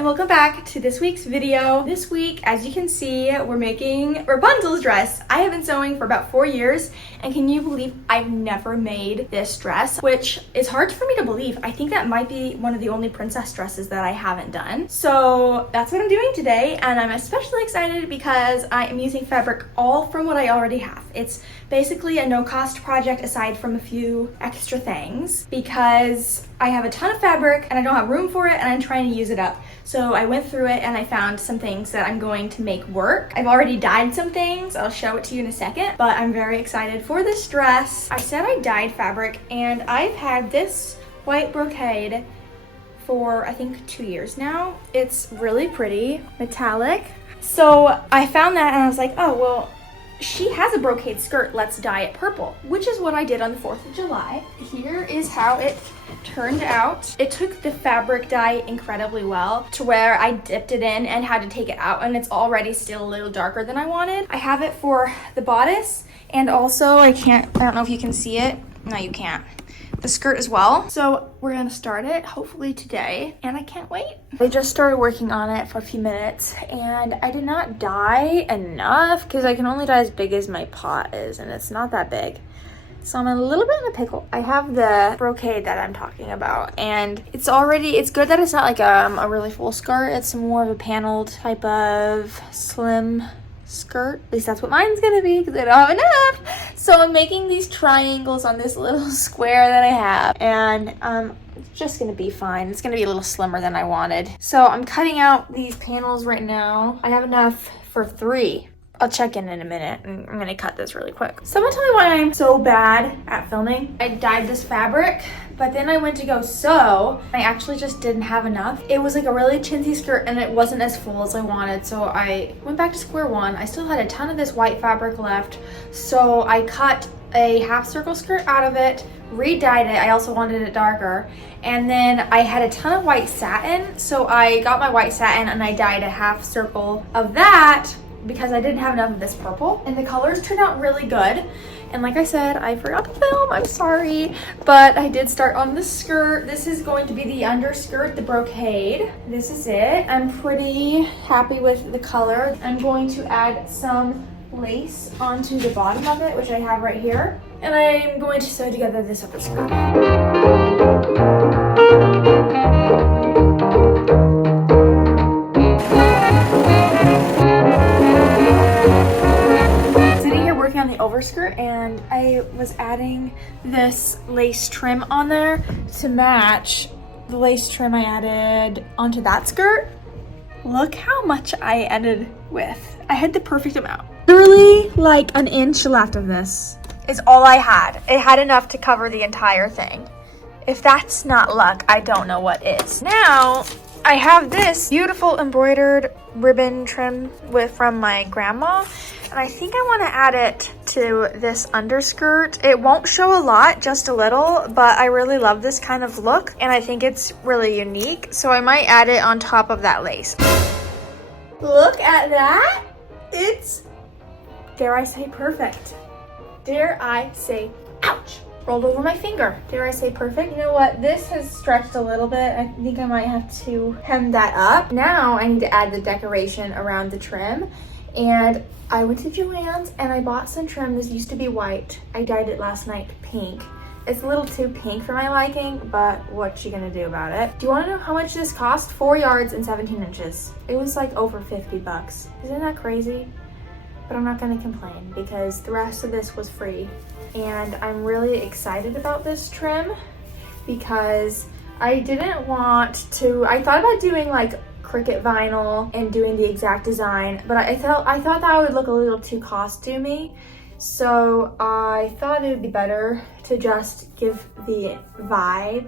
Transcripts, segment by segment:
and welcome back to this week's video. This week, as you can see, we're making Rapunzel's dress. I have been sewing for about 4 years, and can you believe I've never made this dress, which is hard for me to believe. I think that might be one of the only princess dresses that I haven't done. So that's what I'm doing today, and I'm especially excited because I am using fabric all from what I already have. It's basically a no-cost project aside from a few extra things because I have a ton of fabric and I don't have room for it and I'm trying to use it up. So I went through it and I found some things that I'm going to make work. I've already dyed some things. I'll show it to you in a second, but I'm very excited for this dress. I said I dyed fabric and I've had this white brocade for I think 2 years now. It's really pretty, metallic. So I found that and I was like, oh, well, she has a brocade skirt, let's dye it purple, which is what I did on the 4th of July. Here is how it turned out. It took the fabric dye incredibly well to where I dipped it in and had to take it out, and it's already still a little darker than I wanted. I have it for the bodice, and also I don't know if you can see it. No, you can't. The skirt as well. So we're gonna start it hopefully today, and I can't wait. I just started working on it for a few minutes and I did not dye enough because I can only dye as big as my pot is, and it's not that big. So I'm a little bit in a pickle. I have the brocade that I'm talking about, and it's good that it's not like a really full skirt. It's more of a paneled type of slim skirt. At least that's what mine's gonna be because I don't have enough. So I'm making these triangles on this little square that I have, and it's just gonna be fine. It's gonna be a little slimmer than I wanted. So I'm cutting out these panels right now. I have enough for 3. I'll check in a minute, and I'm gonna cut this really quick. Someone tell me why I'm so bad at filming. I dyed this fabric, but then I went to go sew. I actually just didn't have enough. It was like a really chintzy skirt and it wasn't as full as I wanted. So I went back to square one. I still had a ton of this white fabric left. So I cut a half circle skirt out of it, re-dyed it. I also wanted it darker. And then I had a ton of white satin. So I got my white satin and I dyed a half circle of that because I didn't have enough of this purple, and the colors turned out really good. And like I said, I forgot to film, I'm sorry, but I did start on the skirt. This is going to be the underskirt, the brocade. This is it. I'm pretty happy with the color. I'm going to add some lace onto the bottom of it, which I have right here, and I'm going to sew together this upper skirt. On the overskirt, and I was adding this lace trim on there to match the lace trim I added onto that skirt. Look how much I ended with. I had the perfect amount. Literally like an inch left of this is all I had. It had enough to cover the entire thing. If that's not luck, I don't know what is. Now I have this beautiful embroidered ribbon trim from my grandma, and I think I want to add it to this underskirt. It won't show a lot, just a little, but I really love this kind of look and I think it's really unique, so I might add it on top of that lace. Look at that. It's, dare I say, perfect. Dare I say, ouch. Rolled over my finger. Dare I say perfect? You know what? This has stretched a little bit. I think I might have to hem that up. Now I need to add the decoration around the trim. And I went to Joann's and I bought some trim. This used to be white. I dyed it last night pink. It's a little too pink for my liking, but what you gonna do about it? Do you wanna know how much this cost? 4 yards and 17 inches. It was like over 50 bucks. Isn't that crazy? But I'm not gonna complain because the rest of this was free. And I'm really excited about this trim because I didn't want to, I thought about doing like Cricut vinyl and doing the exact design, but I thought that would look a little too costumey. So I thought it would be better to just give the vibe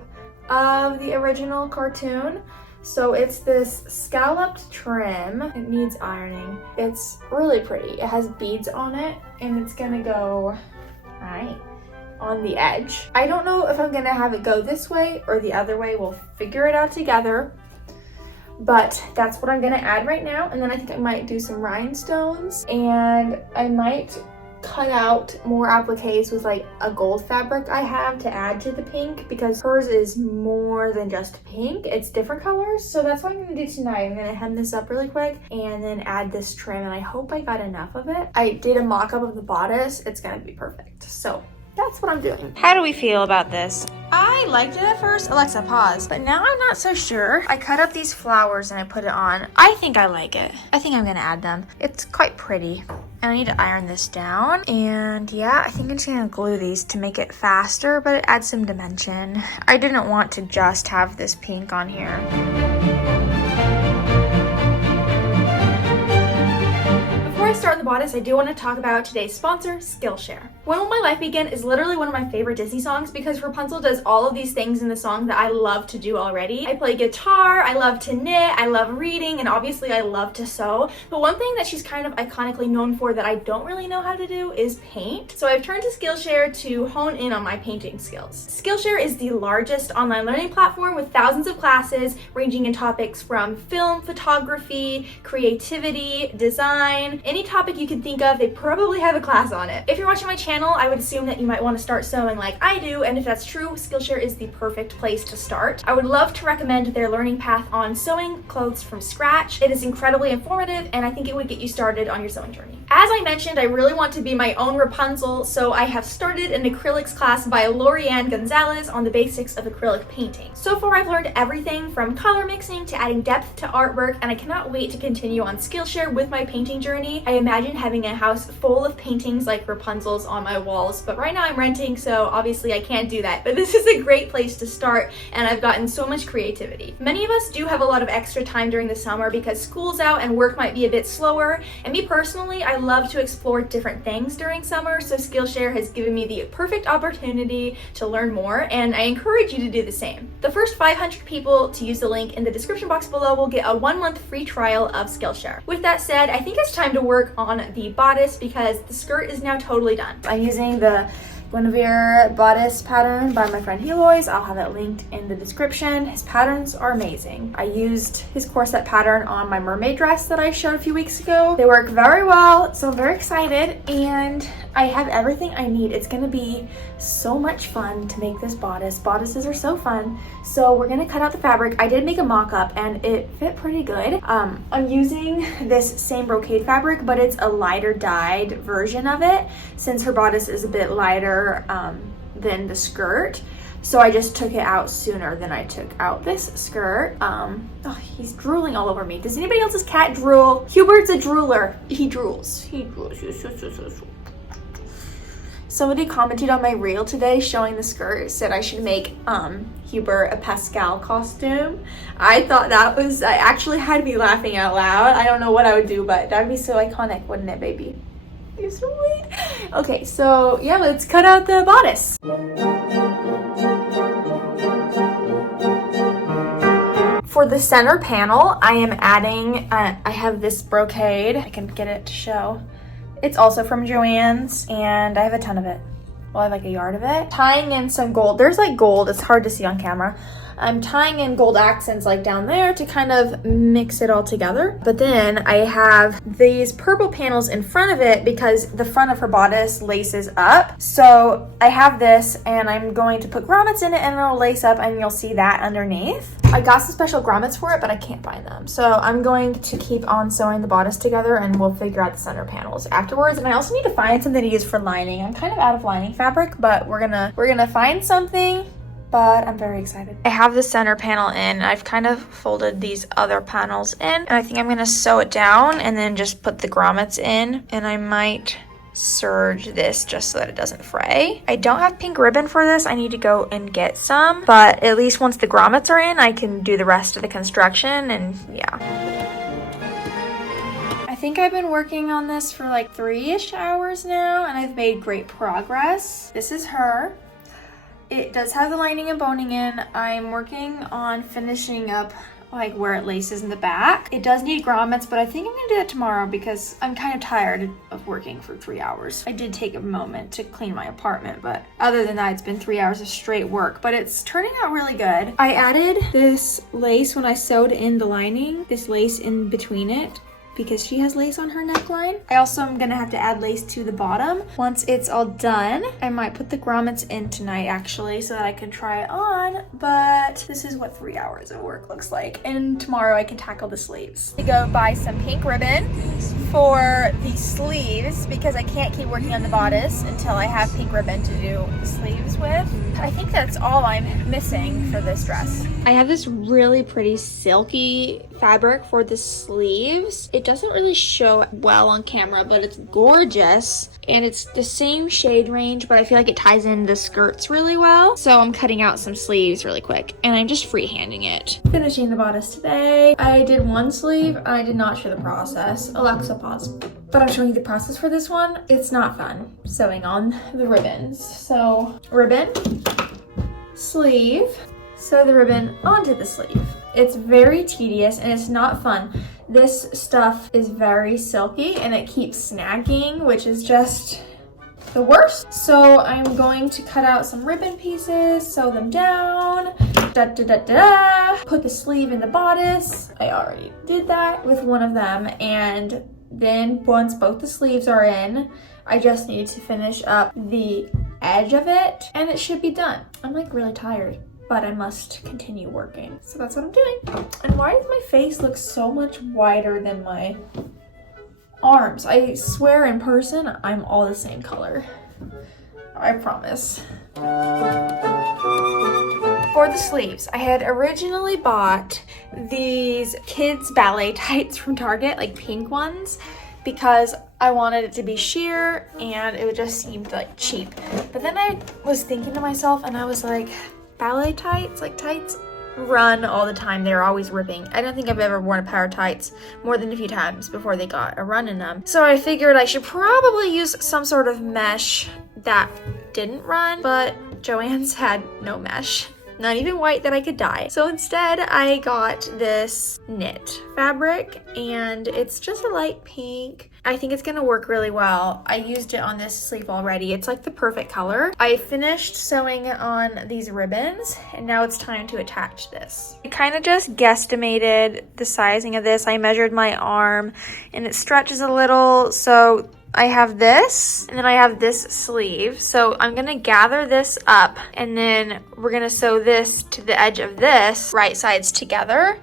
of the original cartoon. So it's this scalloped trim. It needs ironing. It's really pretty. It has beads on it and it's gonna go right on the edge. I don't know if I'm gonna have it go this way or the other way. We'll figure it out together. But that's what I'm gonna add right now. And then I think I might do some rhinestones, and I might cut out more appliques with like a gold fabric I have to add to the pink, because hers is more than just pink, it's different colors. So that's what I'm gonna do tonight. I'm gonna hem this up really quick and then add this trim, and I hope I got enough of it. I did a mock-up of the bodice. It's gonna be perfect. So that's what I'm doing. How do we feel about this? I liked it at first. Alexa, pause. But now I'm not so sure. I cut up these flowers and I put it on. I think I like it. I think I'm gonna add them. It's quite pretty. And I need to iron this down. And yeah, I think I'm just gonna glue these to make it faster, but it adds some dimension. I didn't want to just have this pink on here. Before I start the bodice, I do want to talk about today's sponsor, Skillshare. When Will My Life Begin is literally one of my favorite Disney songs because Rapunzel does all of these things in the song that I love to do already. I play guitar, I love to knit, I love reading, and obviously I love to sew. But one thing that she's kind of iconically known for that I don't really know how to do is paint. So I've turned to Skillshare to hone in on my painting skills. Skillshare is the largest online learning platform with thousands of classes ranging in topics from film, photography, creativity, design, any topic you can think of, they probably have a class on it. If you're watching my channel, I would assume that you might want to start sewing like I do, and if that's true, Skillshare is the perfect place to start. I would love to recommend their learning path on sewing clothes from scratch. It is incredibly informative, and I think it would get you started on your sewing journey. As I mentioned, I really want to be my own Rapunzel, so I have started an acrylics class by Lorianne Gonzalez on the basics of acrylic painting. So far, I've learned everything from color mixing to adding depth to artwork, and I cannot wait to continue on Skillshare with my painting journey. I imagine having a house full of paintings like Rapunzel's on my walls, but right now I'm renting, so obviously I can't do that. But this is a great place to start, and I've gotten so much creativity. Many of us do have a lot of extra time during the summer because school's out and work might be a bit slower, and me personally, I love to explore different things during summer, so Skillshare has given me the perfect opportunity to learn more, and I encourage you to do the same. The first 500 people to use the link in the description box below will get a 1-month free trial of Skillshare. With that said, I think it's time to work on the bodice because the skirt is now totally done. I'm using the Guinevere bodice pattern by my friend Heloys. I'll have it linked in the description. His patterns are amazing. I used his corset pattern on my mermaid dress that I showed a few weeks ago. They work very well, so I'm very excited, and I have everything I need. It's gonna be so much fun to make this bodice. Bodices are so fun. So we're gonna cut out the fabric. I did make a mock-up and it fit pretty good. I'm using this same brocade fabric, but it's a lighter dyed version of it since her bodice is a bit lighter than the skirt. So I just took it out sooner than I took out this skirt. Oh, he's drooling all over me. Does anybody else's cat drool? Hubert's a drooler. He drools. He drools. Somebody commented on my reel today showing the skirt, said I should make Hubert a Pascal costume. I thought that was, I actually had me laughing out loud. I don't know what I would do, but that'd be so iconic, wouldn't it, baby? You're so sweet. Okay, so yeah, let's cut out the bodice. For the center panel, I am adding, I have this brocade. I can get it to show. It's also from Joann's, and I have a ton of it. Well, I have like a yard of it. Tying in some gold. There's like gold. It's hard to see on camera. I'm tying in gold accents like down there to kind of mix it all together. But then I have these purple panels in front of it because the front of her bodice laces up. So I have this and I'm going to put grommets in it and it'll lace up and you'll see that underneath. I got some special grommets for it, but I can't find them. So I'm going to keep on sewing the bodice together and we'll figure out the center panels afterwards. And I also need to find something to use for lining. I'm kind of out of lining fabric, but we're gonna find something. But I'm very excited. I have the center panel in. I've kind of folded these other panels in, and I think I'm gonna sew it down and then just put the grommets in, and I might serge this just so that it doesn't fray. I don't have pink ribbon for this. I need to go and get some, but at least once the grommets are in, I can do the rest of the construction, and yeah. I think I've been working on this for like 3-ish hours now, and I've made great progress. This is her. It does have the lining and boning in. I'm working on finishing up like where it laces in the back. It does need grommets, but I think I'm gonna do that tomorrow because I'm kind of tired of working for 3 hours. I did take a moment to clean my apartment, but other than that, it's been 3 hours of straight work, but it's turning out really good. I added this lace when I sewed in the lining, this lace in between it. because she has lace on her neckline. I also am gonna have to add lace to the bottom. Once it's all done, I might put the grommets in tonight actually so that I can try it on, but this is what 3 hours of work looks like. And tomorrow I can tackle the sleeves. I go buy some pink ribbon for the sleeves because I can't keep working on the bodice until I have pink ribbon to do the sleeves with. I think that's all I'm missing for this dress. I have this really pretty silky fabric for the sleeves. It doesn't really show well on camera, but it's gorgeous. And it's the same shade range, but I feel like it ties in the skirts really well. So I'm cutting out some sleeves really quick and I'm just freehanding it. Finishing the bodice today. I did one sleeve. I did not show the process. Alexa, pause. But I'm showing you the process for this one. It's not fun sewing on the ribbons. So ribbon, sleeve, sew the ribbon onto the sleeve. It's very tedious and it's not fun. This stuff is very silky and it keeps snagging, which is just the worst. So I'm going to cut out some ribbon pieces, sew them down, put the sleeve in the bodice. I already did that with one of them, and then once both the sleeves are in, I just need to finish up the edge of it and it should be done. I'm like really tired, but I must continue working. So that's what I'm doing. And why does my face look so much wider than my arms? I swear in person, I'm all the same color. I promise. For the sleeves, I had originally bought these kids ballet tights from Target, like pink ones, because I wanted it to be sheer and it just seemed like cheap. But then I was thinking to myself and I was like, ballet tights, like tights run all the time. They're always ripping. I don't think I've ever worn a pair of tights more than a few times before they got a run in them. So I figured I should probably use some sort of mesh that didn't run, but Joann's had no mesh. Not even white that I could dye. So instead I got this knit fabric and it's just a light pink. I think it's gonna work really well. I used it on this sleeve already. It's like the perfect color. I finished sewing on these ribbons and now it's time to attach this. I kind of just guesstimated the sizing of this. I measured my arm and it stretches a little, so I have this and then I have this sleeve. So I'm gonna gather this up and then we're gonna sew this to the edge of this, right sides together.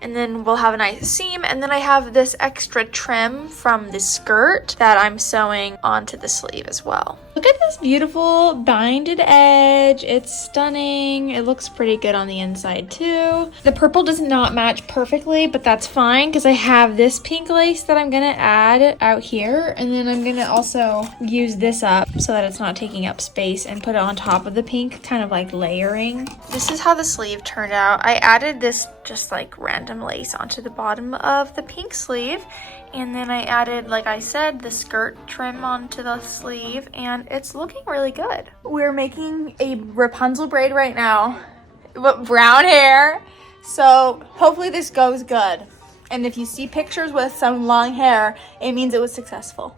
And then we'll have a nice seam. And then I have this extra trim from the skirt that I'm sewing onto the sleeve as well. Look at this beautiful binded edge. It's stunning. It looks pretty good on the inside too. The purple does not match perfectly, but that's fine because I have this pink lace that I'm gonna add out here. And then I'm gonna also use this up so that it's not taking up space and put it on top of the pink, kind of like layering. This is how the sleeve turned out. I added this just like random lace onto the bottom of the pink sleeve. And then I added, like I said, the skirt trim onto the sleeve and it's looking really good. We're making a Rapunzel braid right now, but brown hair. So hopefully this goes good. And if you see pictures with some long hair, it means it was successful.